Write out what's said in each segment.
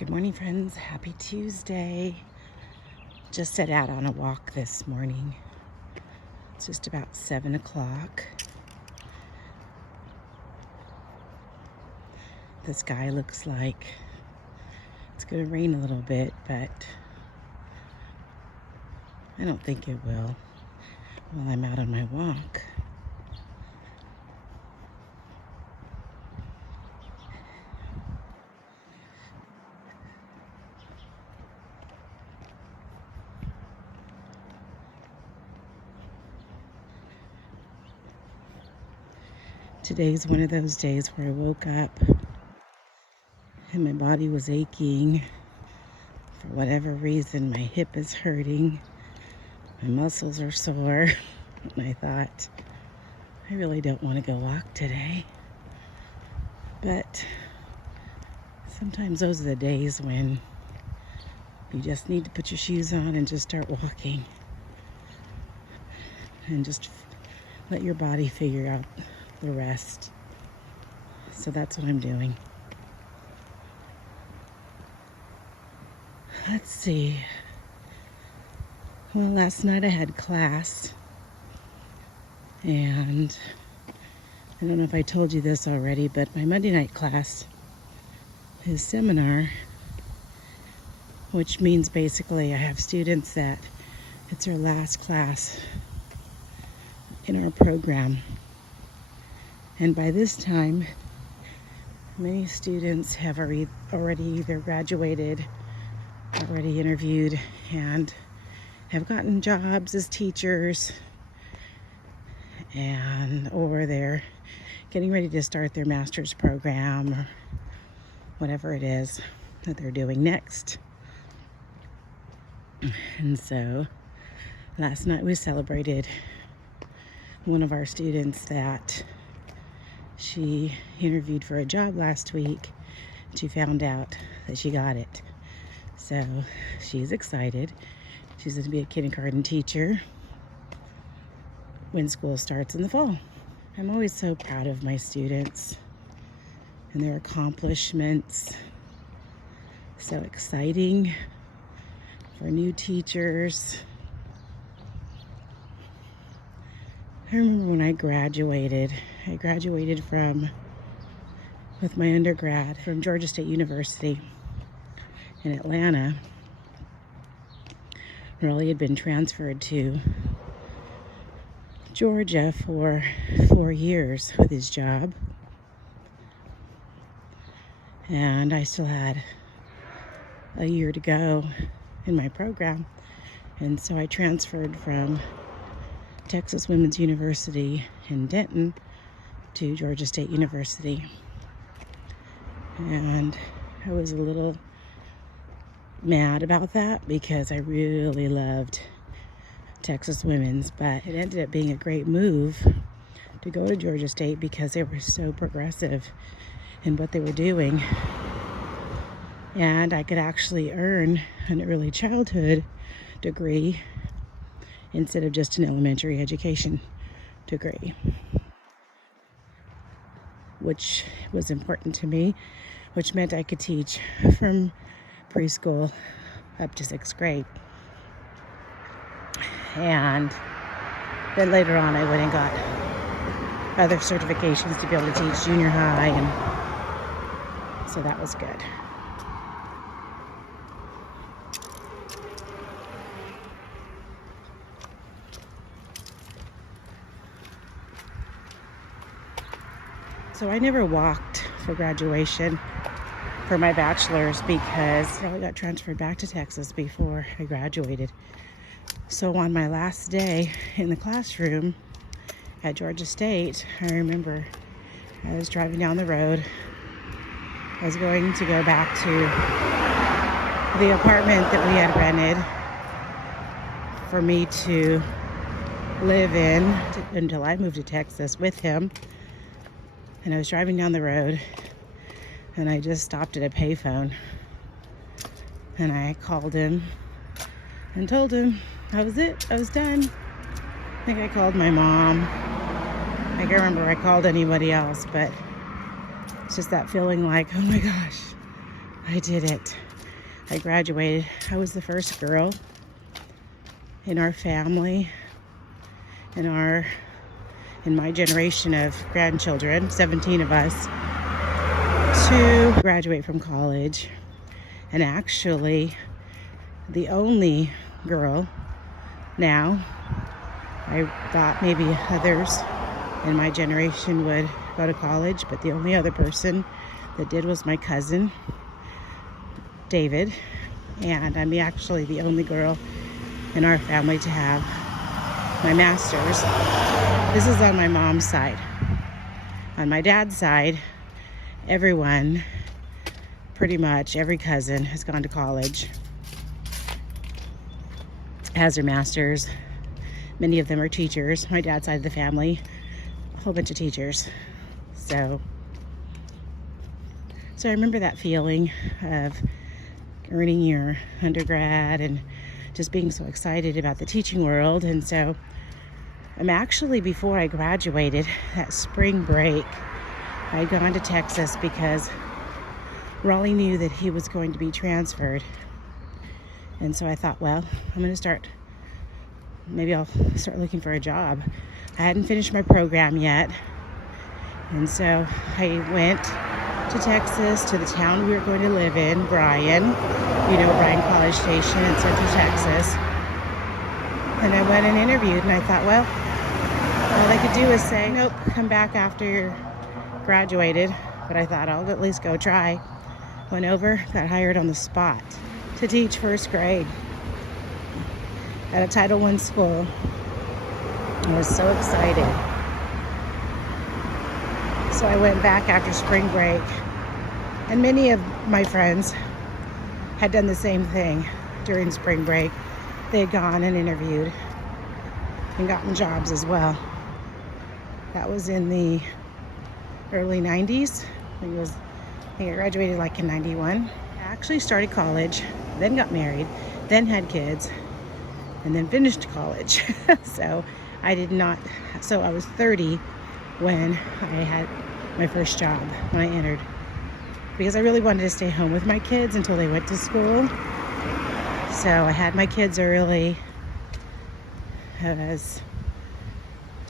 Good morning, friends. Happy Tuesday. Just set out on a walk this morning. It's just about 7 o'clock. The sky looks like it's going to rain a little bit, but I don't think it will while I'm out on my walk. Today's one of those days where I woke up and my body was aching. For whatever reason, my hip is hurting. My muscles are sore. And I thought, I really don't want to go walk today. But sometimes those are the days when you just need to put your shoes on and just start walking. And just let your body figure out the rest. So that's what I'm doing. Let's see. Well, last night I had class, and I don't know if I told you this already, but my Monday night class is seminar, which means basically I have students that it's their last class in our program. And by this time, many students have already either graduated, already interviewed, and have gotten jobs as teachers, or they're getting ready to start their master's program or whatever it is that they're doing next. And so last night we celebrated one of our students that she interviewed for a job last week. She found out that she got it. So she's excited. She's going to be a kindergarten teacher when school starts in the fall. I'm always so proud of my students and their accomplishments. So exciting for new teachers. I remember when I graduated with my undergrad from Georgia State University in Atlanta. Raleigh had been transferred to Georgia for 4 years with his job. And I still had a year to go in my program. And so I transferred from Texas Women's University in Denton to Georgia State University. And I was a little mad about that because I really loved Texas Women's, but it ended up being a great move to go to Georgia State because they were so progressive in what they were doing. And I could actually earn an early childhood degree instead of just an elementary education degree, which was important to me, which meant I could teach from preschool up to 6th grade. And then later on I went and got other certifications to be able to teach junior high, and so that was good. So I never walked for graduation for my bachelor's because I got transferred back to Texas before I graduated. So on my last day in the classroom at Georgia State, I remember I was driving down the road. I was going to go back to the apartment that we had rented for me to live in until I moved to Texas with him. And I was driving down the road, and I just stopped at a payphone, and I called him and told him that was it. I was done. I think I called my mom. I can't remember if I called anybody else, but it's just that feeling like, oh my gosh, I did it. I graduated. I was the first girl in our family, in my generation of grandchildren, 17 of us, to graduate from college. And actually, the only girl now. I thought maybe others in my generation would go to college, but the only other person that did was my cousin, David. And I'm actually the only girl in our family to have my master's. This is on my mom's side. On my dad's side, everyone, pretty much every cousin has gone to college, has their master's. Many of them are teachers. My dad's side of the family, a whole bunch of teachers. So I remember that feeling of earning your undergrad and just being so excited about the teaching world. And so I'm actually, before I graduated, that spring break, I'd gone to Texas because Raleigh knew that he was going to be transferred. And so I thought, well, maybe I'll start looking for a job. I hadn't finished my program yet. And so I went to Texas, to the town we were going to live in, Bryan, Bryan College Station in Central Texas. And I went and interviewed, and I thought, well, all I could do is say, nope, come back after you're graduated. But I thought, I'll at least go try. Went over, got hired on the spot to teach first grade at a Title I school. I was so excited. So I went back after spring break, and many of my friends had done the same thing during spring break. They had gone and interviewed and gotten jobs as well. That was in the early 90s. I think I graduated like in 91. I actually started college, then got married, then had kids, and then finished college. So I was 30 when I had my first job, when I entered, because I really wanted to stay home with my kids until they went to school. So I had my kids early. I was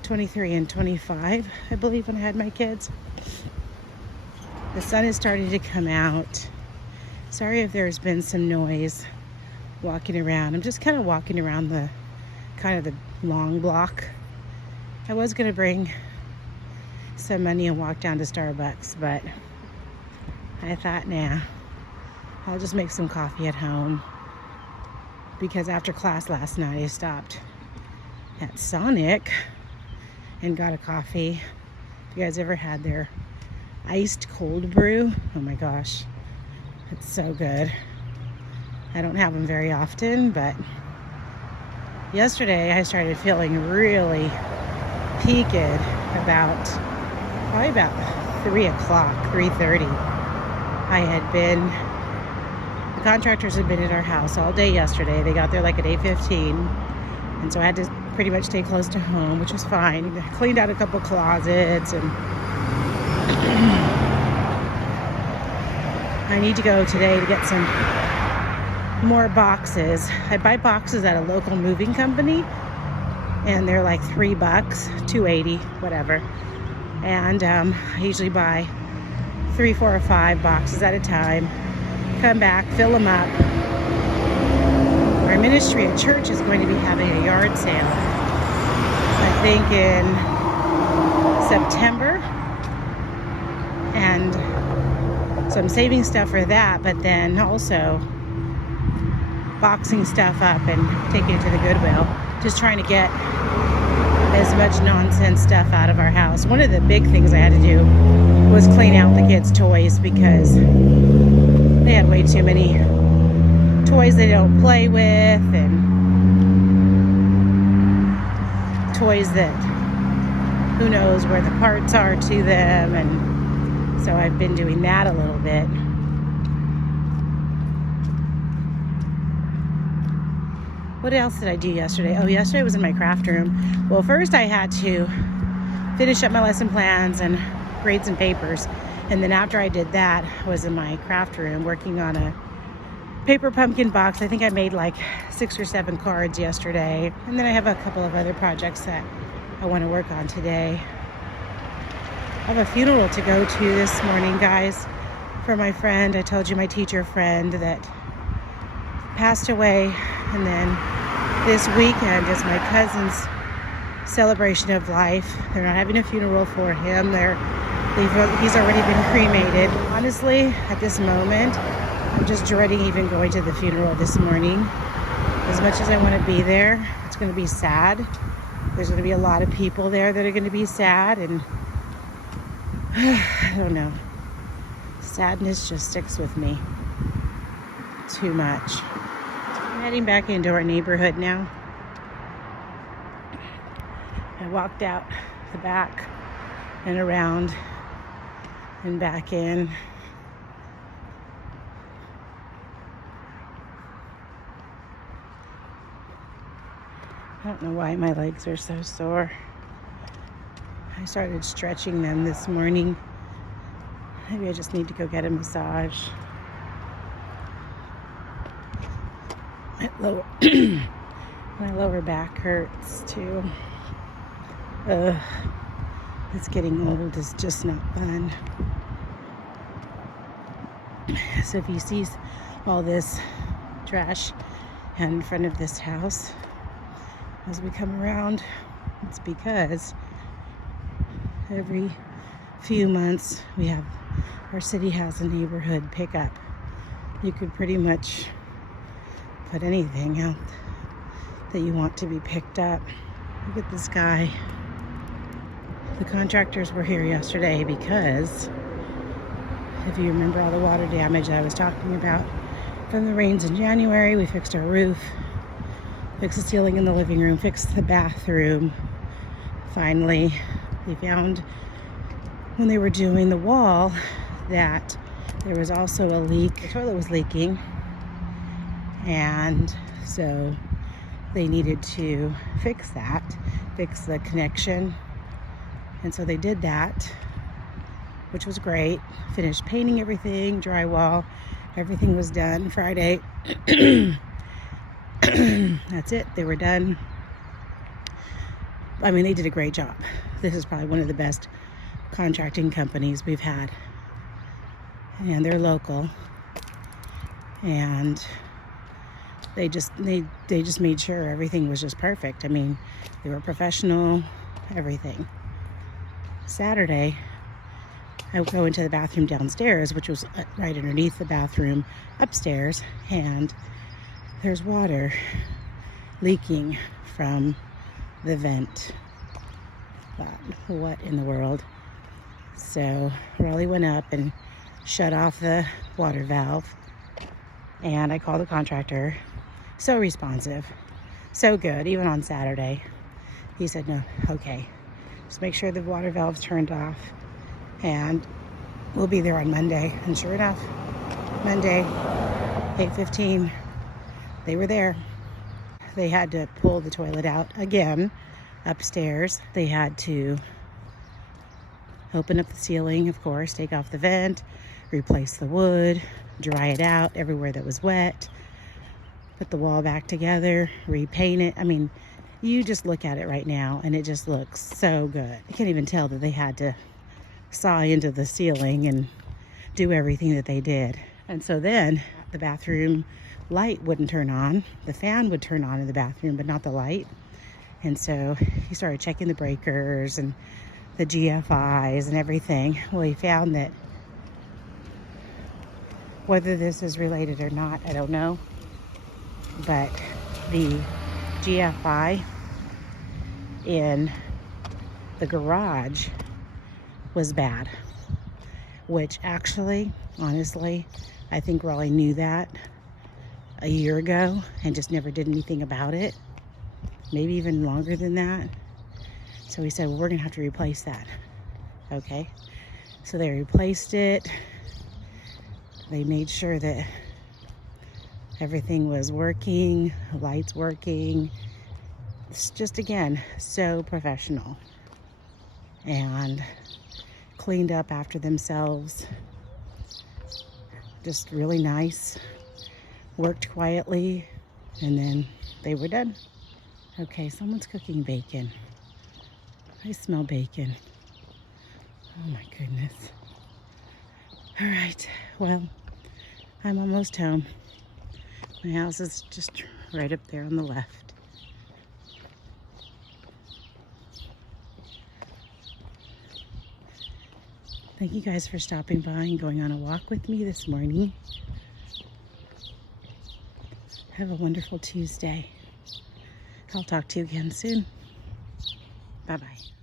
23 and 25, I believe, when I had my kids. The sun is starting to come out. Sorry if there's been some noise walking around. I'm just kind of walking around the long block. I was going to bring some money and walk down to Starbucks, but I thought, nah, I'll just make some coffee at home, because after class last night I stopped at Sonic and got a coffee. Have you guys ever had their iced cold brew? Oh my gosh, it's so good. I don't have them very often, but yesterday I started feeling really peaked probably about 3 o'clock, 3:30. The contractors had been at our house all day yesterday. They got there like at 8:15, and so I had to pretty much stay close to home, which was fine. I cleaned out a couple closets, and I need to go today to get some more boxes. I buy boxes at a local moving company, and they're like $3, $2.80, whatever. And I usually buy 3, 4, or 5 boxes at a time. Come back, fill them up. Our ministry at church is going to be having a yard sale, I think in September. And so I'm saving stuff for that, but then also boxing stuff up and taking it to the Goodwill. Just trying to get as much nonsense stuff out of our house. One of the big things I had to do was clean out the kids' toys, because they had way too many toys they don't play with, and toys that who knows where the parts are to them. And so I've been doing that a little bit. What else did I do yesterday? Oh, yesterday I was in my craft room. Well, first I had to finish up my lesson plans and grades and papers. And then after I did that, I was in my craft room working on a paper pumpkin box. I think I made like 6 or 7 cards yesterday. And then I have a couple of other projects that I want to work on today. I have a funeral to go to this morning, guys, for my friend. I told you, my teacher friend that passed away. And then this weekend is my cousin's celebration of life. They're not having a funeral for him. He's already been cremated. Honestly, at this moment, I'm just dreading even going to the funeral this morning. As much as I want to be there, it's going to be sad. There's going to be a lot of people there that are going to be sad, and I don't know. Sadness just sticks with me too much. I'm heading back into our neighborhood now. I walked out the back and around and back in. I don't know why my legs are so sore. I started stretching them this morning. Maybe I just need to go get a massage. My lower back hurts too. It's getting old. It's just not fun. So if he sees all this trash in front of this house as we come around, it's because every few months our city has a neighborhood pickup. You could pretty much put anything out that you want to be picked up. Look at this guy. The contractors were here yesterday because, if you remember all the water damage I was talking about from the rains in January, we fixed our roof, fixed the ceiling in the living room, fixed the bathroom. Finally, they found when they were doing the wall that there was also a leak. The toilet was leaking, and so they needed to fix the connection. And so they did that, which was great. Finished painting everything, drywall, everything was done Friday. That's it, they were done. I mean, they did a great job. This is probably one of the best contracting companies we've had. And they're local. And they just made sure everything was just perfect. I mean, they were professional, everything. Saturday, I would go into the bathroom downstairs, which was right underneath the bathroom upstairs, and there's water leaking from the vent. Thought, what in the world? So Raleigh went up and shut off the water valve, and I called the contractor. So responsive, so good, even on Saturday. He said, no, okay, just make sure the water valve's turned off, and we'll be there on Monday. And sure enough, Monday, 8:15, they were there. They had to pull the toilet out again upstairs. They had to open up the ceiling, of course, take off the vent, replace the wood, dry it out everywhere that was wet, put the wall back together, repaint it. I mean, you just look at it right now and it just looks so good. I can't even tell that they had to saw into the ceiling and do everything that they did. And so then the bathroom light wouldn't turn on. The fan would turn on in the bathroom, but not the light. And so he started checking the breakers and the GFIs and everything. Well, he found that, whether this is related or not, I don't know, but the GFI in the garage was bad, which actually, honestly, I think Raleigh knew that a year ago and just never did anything about it, maybe even longer than that. So he said, well, we're gonna have to replace that. Okay, so they replaced it. They made sure that everything was working, the lights working. It's just, again, so professional. And cleaned up after themselves. Just really nice. Worked quietly, and then they were done. Okay, someone's cooking bacon. I smell bacon. Oh my goodness. All right, well, I'm almost home. My house is just right up there on the left. Thank you guys for stopping by and going on a walk with me this morning. Have a wonderful Tuesday. I'll talk to you again soon. Bye-bye.